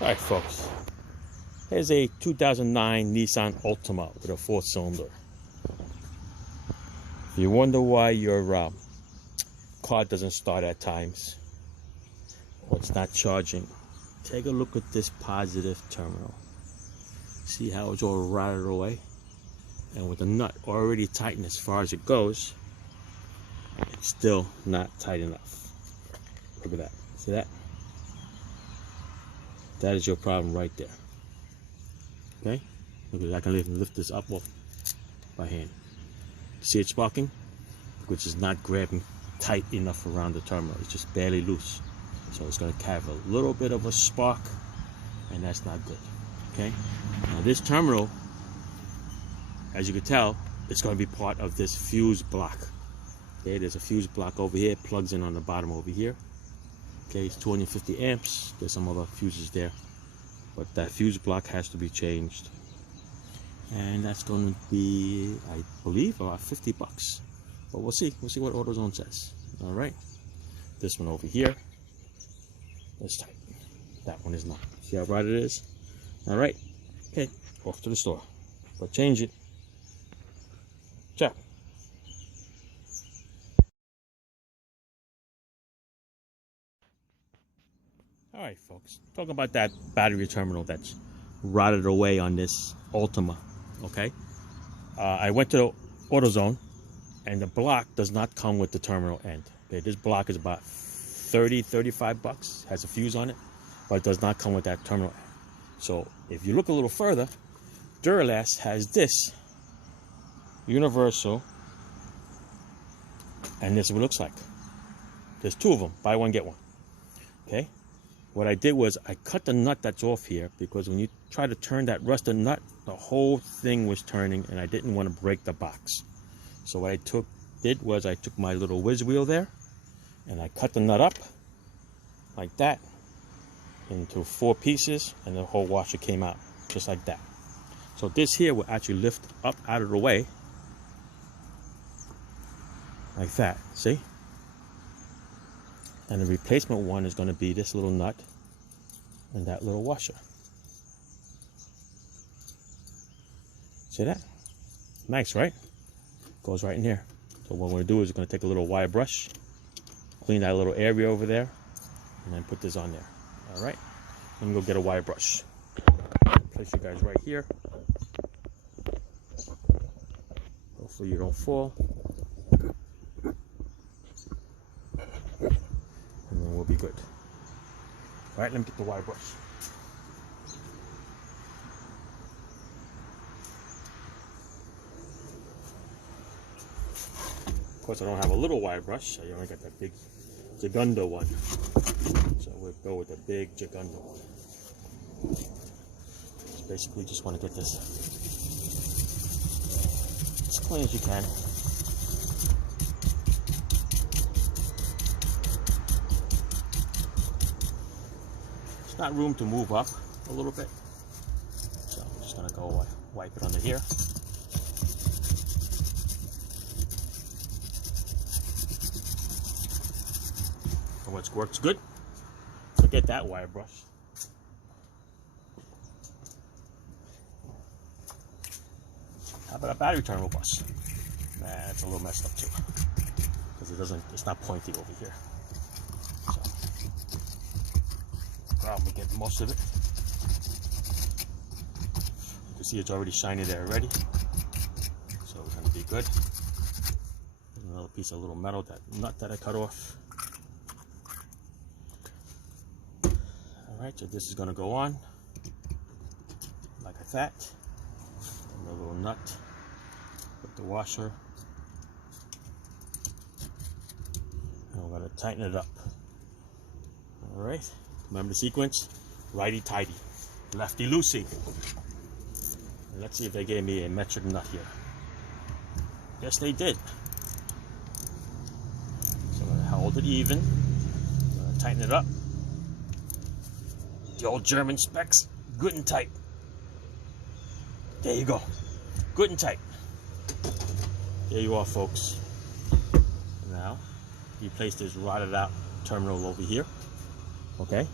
Alright folks, here's a 2009 Nissan Altima with a 4-cylinder. If you wonder why your car doesn't start at times or it's not charging, take a look at this positive terminal. See how it's all rotted away? And with the nut already tightened as far as it goes, it's still not tight enough. Look at that. See that? That is your problem right there. Okay? Look at that. I can even lift this up by hand. See it sparking? Which is not grabbing tight enough around the terminal. It's just barely loose. So it's going to have a little bit of a spark, and that's not good. Okay? Now this terminal, as you can tell, it's going to be part of this fuse block. Okay, there's a fuse block over here. It plugs in on the bottom over here. Okay, it's 250 amps. There's some other fuses there, but that fuse block has to be changed, and that's going to be, I believe, about 50 bucks. But we'll see. We'll see what AutoZone says. All right. This one over here, that's tight. That one is not. See how bright it is? All right. Okay. Off to the store. But change it. Ciao. All right, folks. Talking about that battery terminal that's rotted away on this Altima. Okay. I went to AutoZone, and the block does not come with the terminal end. Okay, this block is about 35 bucks. Has a fuse on it, but it does not come with that terminal end. So if you look a little further, Duralast has this universal, and this is what it looks like. There's two of them. Buy one, get one. Okay. What I did was I cut the nut that's off here, because when you try to turn that rusted nut, the whole thing was turning, and I didn't want to break the box. So what I did was I took my little whiz wheel there, and I cut the nut up like that into 4 pieces, and the whole washer came out just like that. So this here will actually lift up out of the way like that. See? And the replacement one is going to be this little nut and that little washer. See that? Nice, right? Goes right in here. So what we're going to do is we're going to take a little wire brush, clean that little area over there, and then put this on there. All right? Let me go get a wire brush. Place you guys right here. Hopefully you don't fall. And then we'll be good. All right, let me get the wire brush. Of course, I don't have a little wire brush. I only got that big Gigundo one. So we'll go with the big Gigundo one. Just basically just want to get this as clean as you can. There's not room to move up a little bit. So I'm just going to go wipe it under here. And what works good, forget that wire brush. How about a battery terminal bus? Nah, it's a little messed up too, because it's not pointy over here. So, probably get most of it. You can see it's already shiny there already, so it's gonna be good. There's another piece of little metal, that nut that I cut off. Alright, so this is going to go on like that. And the little nut with the washer. And we're going to tighten it up. Alright, remember the sequence? Righty tighty, lefty loosey. And let's see if they gave me a metric nut here. Yes, they did. So I'm going to hold it even. I'm going to tighten it up. The old German specs, good and tight. There you go, good and tight. There you are, folks. Now, you place this rotted out terminal over here, okay?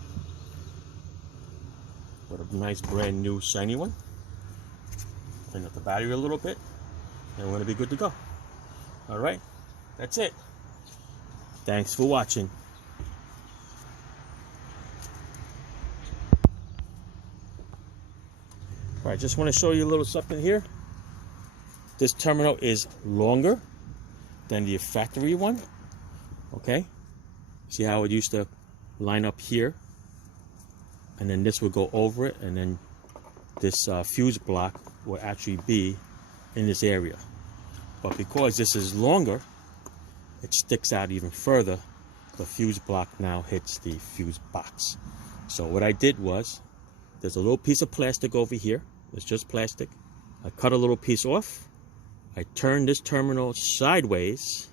Put a nice brand new shiny one. Clean up the battery a little bit, and we're gonna be good to go. All right, that's it. Thanks for watching. All right, just want to show you a little something here. This terminal is longer than the factory one. Okay, see how it used to line up here, and then this would go over it, and then this fuse block will actually be in this area. But because this is longer, it sticks out even further. The fuse block now hits the fuse box. So what I did was, there's a little piece of plastic over here. It's just plastic. I cut a little piece off. I turned this terminal sideways,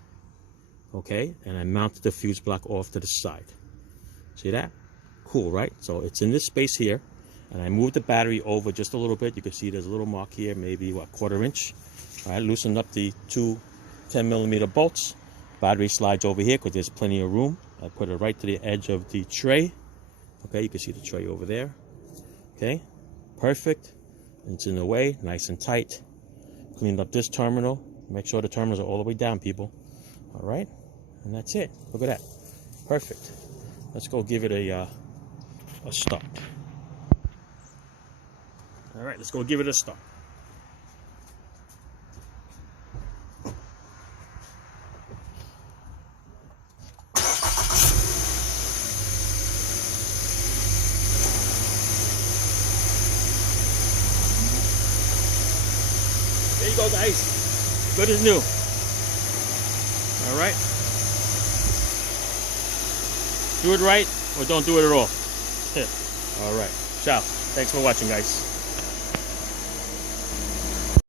okay, and I mounted the fuse block off to the side. See that? Cool, right? So it's in this space here, and I moved the battery over just a little bit. You can see there's a little mark here, maybe what, 1/4 inch. All right, loosened up the two 10mm bolts. Battery slides over here because there's plenty of room. I put it right to the edge of the tray. Okay, you can see the tray over there. Okay, perfect. It's in the way, nice and tight. Cleaned up this terminal. Make sure the terminals are all the way down, people. All right, and that's it. Look at that, perfect. Let's go give it a start. All right, let's go give it a start. There you go, guys. Good as new. All right. Do it right or don't do it at all. All right. Ciao. Thanks for watching, guys.